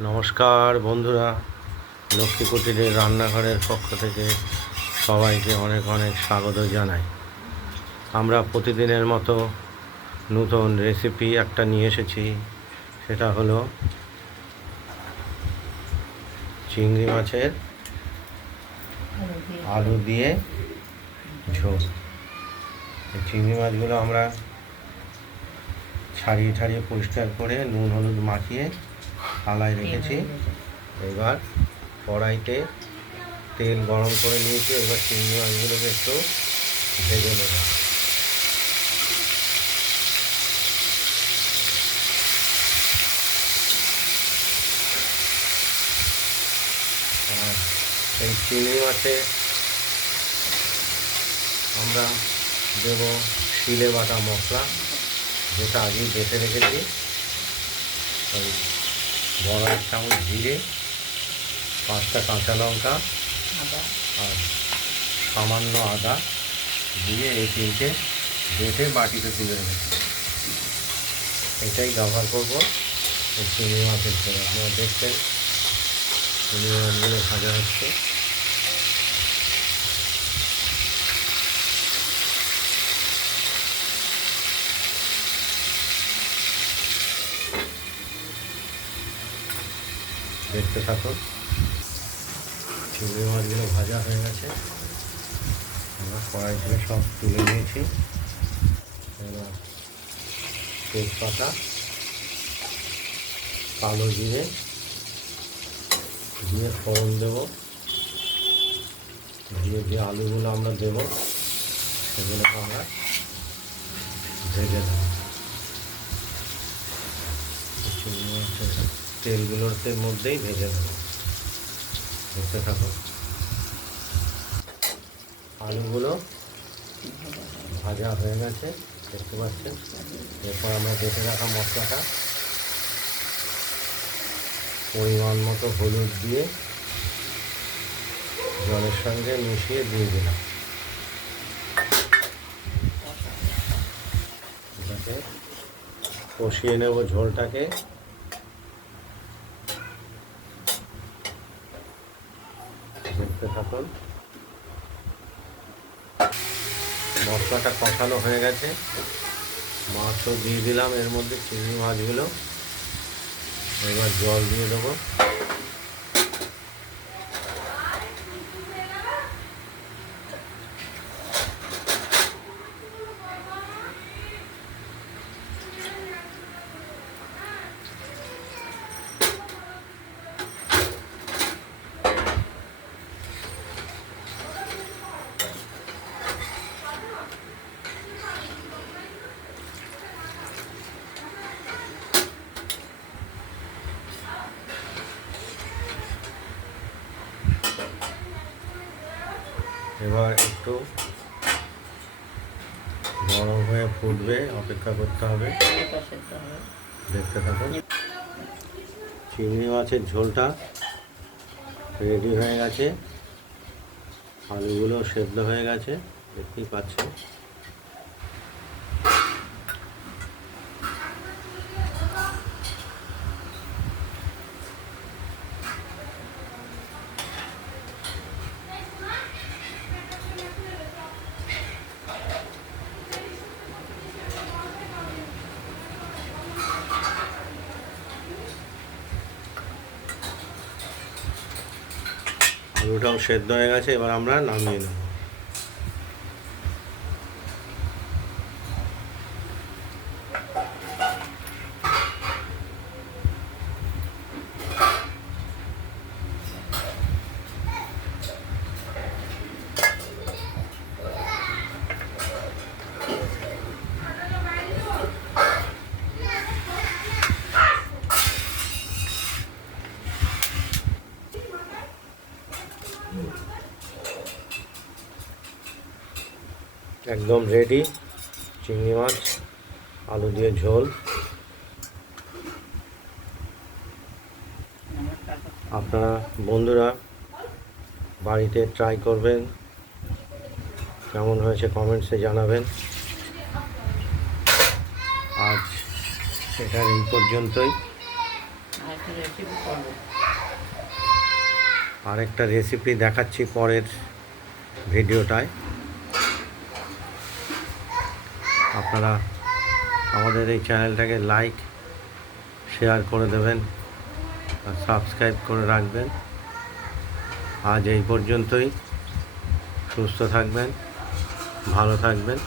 নমস্কার বন্ধুরা, লক্ষ্মী কুটিরের রান্নাঘরের পক্ষ থেকে সবাইকে অনেক অনেক স্বাগত জানাই। আমরা প্রতিদিনের মতো নতুন রেসিপি একটা নিয়ে এসেছি, সেটা হলো চিংড়ি মাছের আলু দিয়ে ঝোল। চিংড়ি মাছগুলো আমরা ছাড়িয়ে ছাড়িয়ে পরিষ্কার করে নুন, হলুদ মাখিয়ে থালায় রেখেছি। এবার কড়াইতে তেল গরম করে নিয়েছি। এবার চিংড়ি মাছগুলোকে একটু ভেজে নেব। এই চিংড়ি মাছে আমরা দেব শিলে বাটা মশলা, যেটা আগেই বেটে রেখেছি। বড় এক চামচ জিরে পাঁচটা কাঁচা লঙ্কা আর সামান্য আদা দিয়ে এই তিনটে বেটে বাটিতে তুলে রেখেছি। এটাই ব্যবহার করব এই চিংড়ি মাছের জন্য আপনারা দেখছেন চিংড়ি মাছগুলো ভাজা হচ্ছে। দেখতে থাকুন চিংড়ি মাছগুলো ভাজা হয়ে গেছে। আমরা কড়াই থেকে সব তুলে নিয়েছি। তেজপাতা, কালো জিরে, দিয়ে ফোড়ন দেব। দিয়ে যে আলুগুলো আমরা দেব, সেগুলোকে আমরা ভেজে নেব। চিংড়ি মাছের তেলগুলোতে মধ্যেই ভেজে নেব। দেখতে থাকো। আলুগুলো ভাজা হয়ে গেছে, দেখতে পাচ্ছেন? এরপর আমরা বেটে রাখা মশলাটা। পরিমাণ মতো হলুদ দিয়ে জলের সঙ্গে মিশিয়ে দিয়ে দিলাম। কষিয়ে নেব ঝোলটাকে। দেখতে থাকুন। মশলাটা কষানো হয়ে গেছে। মাছও দিয়ে দিলাম, এর মধ্যে চিংড়ি মাছগুলো। এবার জল দিয়ে দেবো। এবার একটু গরম হয়ে ফুটবে, অপেক্ষা করতে হবে। দেখতে থাকুন। চিংড়ি মাছের ঝোলটা রেডি হয়ে গেছে। আলুগুলো সেদ্ধ হয়ে গেছে, দেখতেই পাচ্ছেন। আলুটাও সেদ্ধ হয়ে গেছে এবার আমরা নামিয়ে নেব। একদম রেডি চিংড়ি মাছ, আলু দিয়ে ঝোল। আপনারা বন্ধুরা বাড়িতে ট্রাই করবেন। কেমন হয়েছে কমেন্টসে জানাবেন। আজ সেটার এই পর্যন্তই। আরেকটা রেসিপি দেখাচ্ছি পরের ভিডিওটায়। আপনারা আমাদের এই চ্যানেলটাকে লাইক শেয়ার করে দেবেন আর সাবস্ক্রাইব করে রাখবেন। আজ এই পর্যন্তই। সুস্থ থাকবেন, ভালো থাকবেন।